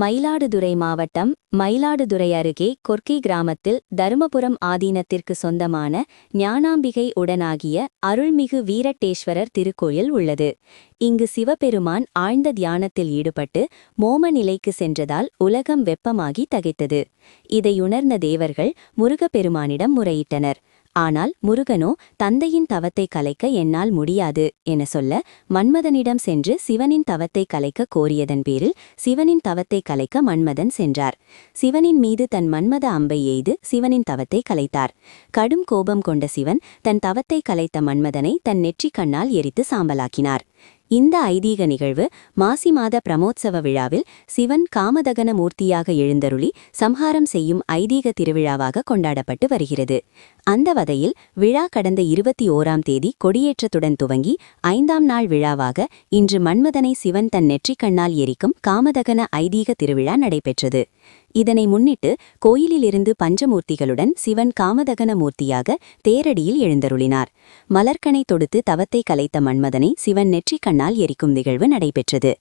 மயிலாடுதுறை மாவட்டம் மயிலாடுதுறை அருகே கொர்க்கை கிராமத்தில் தருமபுரம் ஆதீனத்திற்கு சொந்தமான ஞானாம்பிகை உடனாகிய அருள்மிகு வீரட்டேஸ்வரர் திருக்கோயில் உள்ளது. இங்கு சிவபெருமான் ஆழ்ந்த தியானத்தில் ஈடுபட்டு மோம நிலைக்கு சென்றதால் உலகம் வெப்பமாகி தகைத்தது. இதையுணர்ந்த தேவர்கள் முருகப்பெருமானிடம் முறையிட்டனர். ஆனால் முருகனோ தந்தையின் தவத்தை கலைக்க என்னால் முடியாது என சொல்ல, மன்மதனிடம் சென்று சிவனின் தவத்தை கலைக்க கோரியதன் பேரில் சிவனின் தவத்தை கலைக்க மன்மதன் சென்றார். சிவனின் மீது தன் மன்மத அம்பை எய்து சிவனின் தவத்தை கலைத்தார். கடும் கோபம் கொண்ட சிவன் தன் தவத்தை கலைத்த மன்மதனை தன் நெற்றிக் கண்ணால் எரித்து சாம்பலாக்கினார். இந்த ஐதீக நிகழ்வு மாசி மாத பிரமோத்சவ விழாவில் சிவன் காமதகன மூர்த்தியாக எழுந்தருளி சம்ஹாரம் செய்யும் ஐதீக திருவிழாவாக கொண்டாடப்பட்டு வருகிறது. அந்த வகையில் விழா கடந்த 21ஆம் தேதி கொடியேற்றத்துடன் துவங்கி 5ஆம் நாள் விழாவாக இன்று மன்மதனை சிவன் தன் நெற்றிக் கண்ணால் எரிக்கும் காமதகன ஐதீக திருவிழா நடைபெற்றது. இதனை முன்னிட்டு கோயிலிலிருந்து பஞ்சமூர்த்திகளுடன் சிவன் காமதகன மூர்த்தியாக தேரடியில் எழுந்தருளினார். மலர்கனை தொடுத்து தவத்தை கலைத்த மன்மதனை சிவன் நெற்றிக் கண்ணால் எரிக்கும் நிகழ்வு நடைபெற்றது.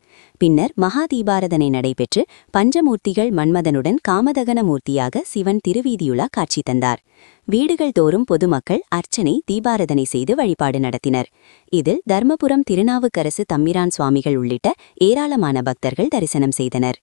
பின்னர் மகா தீபாரதனை நடைபெற்று பஞ்சமூர்த்திகள் மன்மதனுடன் காமதகன மூர்த்தியாக சிவன் திருவீதியுலா காட்சி தந்தார். வீடுகள் தோறும் பொதுமக்கள் அர்ச்சனை தீபாரதனை செய்து வழிபாடு நடத்தினர். இதில் தர்மபுரம் திருநாவுக்கரசு தம்பிரான் சுவாமிகள் உள்ளிட்ட ஏராளமான பக்தர்கள் தரிசனம் செய்தனர்.